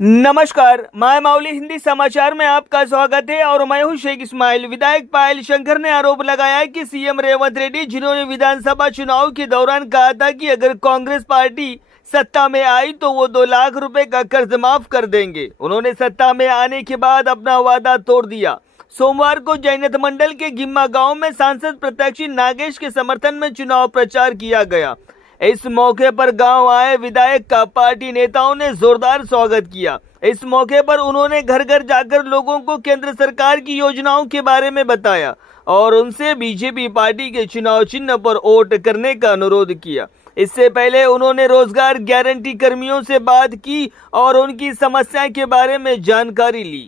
नमस्कार, मैं माउली हिंदी समाचार में आपका स्वागत है और मैं हूं शेख इस्माइल। विधायक पायल शंकर ने आरोप लगाया कि सीएम रेवंत रेड्डी, जिन्होंने विधानसभा चुनाव के दौरान कहा था कि अगर कांग्रेस पार्टी सत्ता में आई तो वो 2 लाख रुपए का कर्ज माफ कर देंगे, उन्होंने सत्ता में आने के बाद अपना वादा तोड़ दिया। सोमवार को जैनत मंडल के गिम्मा गांव में सांसद प्रत्याशी नागेश के समर्थन में चुनाव प्रचार किया गया। इस मौके पर गांव आए विधायक का पार्टी नेताओं ने जोरदार स्वागत किया। इस मौके पर उन्होंने घर घर जाकर लोगों को केंद्र सरकार की योजनाओं के बारे में बताया और उनसे बीजेपी पार्टी के चुनाव चिन्ह पर वोट करने का अनुरोध किया। इससे पहले उन्होंने रोजगार गारंटी कर्मियों से बात की और उनकी समस्या के बारे में जानकारी ली।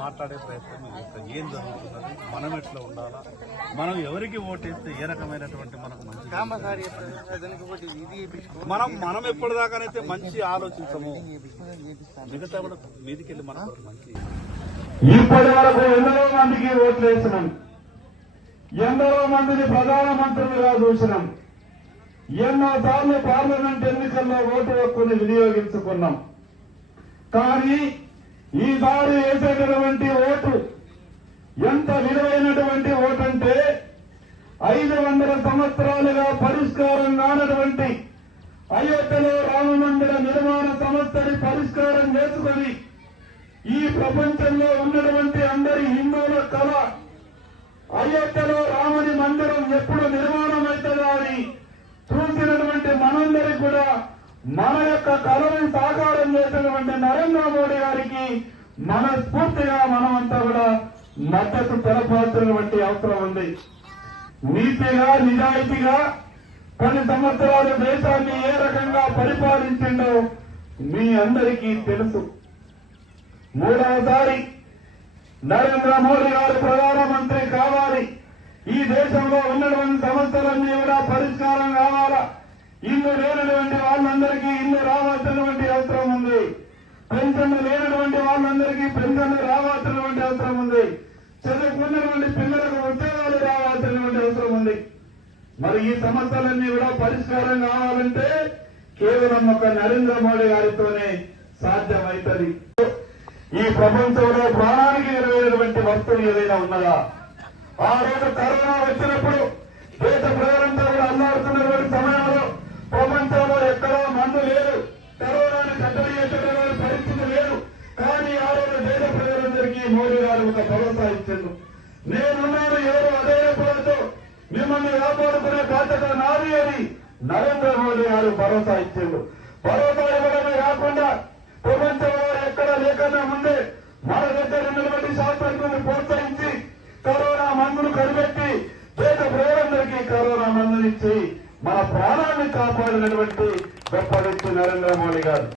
మాట్లాడే ప్రయత్నం చేస్తాం. ఏం జరుగుతున్నది, మనం ఎట్లా ఉండాలా, మనం ఎవరికి ఓటేస్తే ఏ రకమైనటువంటి మనకు మంచి మనం ఎప్పటిదాకానైతే మంచి ఆలోచించము, మిగతా కూడా మీదికి వెళ్ళి మనం మంచి. ఇప్పటి వరకు ఎందరో మందికి ఓట్లు వేసినాం, ఎందరో మందిని ప్రధానమంత్రులుగా చూసినాం, ఎన్నోసార్లు పార్లమెంట్ ఎన్నికల్లో ఓటు హక్కుని వినియోగించుకున్నాం. కానీ ఈసారి వేసేటటువంటి ఓటు ఎంత విలువైనటువంటి ఓటు అంటే 500 సంవత్సరాలుగా పరిష్కారం కానటువంటి అయోధ్యలో రామమందిర నిర్మాణ సంస్థని పరిష్కారం చేసుకుని ఈ ప్రపంచంలో ఉన్నటువంటి అందరి హిందువుల కళ అయోధ్యలో రాముని మందిరం ఎప్పుడు నిర్మాణం అవుతుందా అని చూసినటువంటి మనందరికీ కూడా మన యొక్క కళను సాకారం చేసినటువంటి నరేంద్ర మోడీ గారికి మనస్ఫూర్తిగా మనమంతా కూడా మద్దతు తెలపాల్సినటువంటి అవసరం ఉంది. నీతిగా నిజాయితీగా 10 సంవత్సరాలు దేశాన్ని ఏ రకంగా పరిపాలించిండో మీ అందరికీ తెలుసు. 3వసారి నరేంద్ర మోడీ గారు ప్రధానమంత్రి కావాలి, ఈ దేశంలో ఉన్నటువంటి సమస్యలన్నీ కూడా పరిష్కారం కావాలా, ఇల్లు లేనటువంటి వాళ్ళందరికీ ఇల్లు రావాల్సినటువంటి అవసరం ఉంది, పెన్షన్లు లేనటువంటి వాళ్ళందరికీ పెన్షన్లు రావాల్సినటువంటి అవసరం ఉంది, చదువుకున్నటువంటి పిల్లలకు ఉద్యోగాలు రావాల్సినటువంటి అవసరం ఉంది. మరి ఈ సమస్యలన్నీ కూడా పరిష్కారం కావాలంటే కేవలం ఒక నరేంద్ర మోడీ గారితోనే సాధ్యమవుతుంది. ఈ ప్రపంచంలో ప్రాణానికి విలువైనటువంటి వస్తువు ఏదైనా ఉన్నదా? ఆ రోజు కరోనా వచ్చినప్పుడు దేశ ప్రజలంతా కూడా అల్లాడుతున్నటువంటి సమయంలో ప్రపంచంలో ఎక్కడా మందు లేదు, కరోనాను కట్టడి చేసేటువంటి పరిస్థితి లేదు. కానీ ఆ రోజు దేశ ప్రజలందరికీ మోడీ గారు ఒక భరోసా ఇచ్చారు. నేనున్నాను, ఎవరు అధైర్యపడతో మిమ్మల్ని కాపాడుకునే బాధ్యత నాది అని నరేంద్ర మోడీ గారు భరోసా ఇచ్చారు. భరోసా ఇవ్వడమే కాకుండా ప్రపంచంలో ఎక్కడ లేకన్నా ముందే మన దగ్గర ఉన్నటువంటి శాస్త్రజ్ఞులను ప్రోత్సహించి కరోనా మందును కనిపెట్టి దేశ ప్రజలందరికీ కరోనా మందునిచ్చి మన ప్రాణాన్ని కాపాడినటువంటి గొప్ప వ్యక్తి నరేంద్ర మోడీ గారు.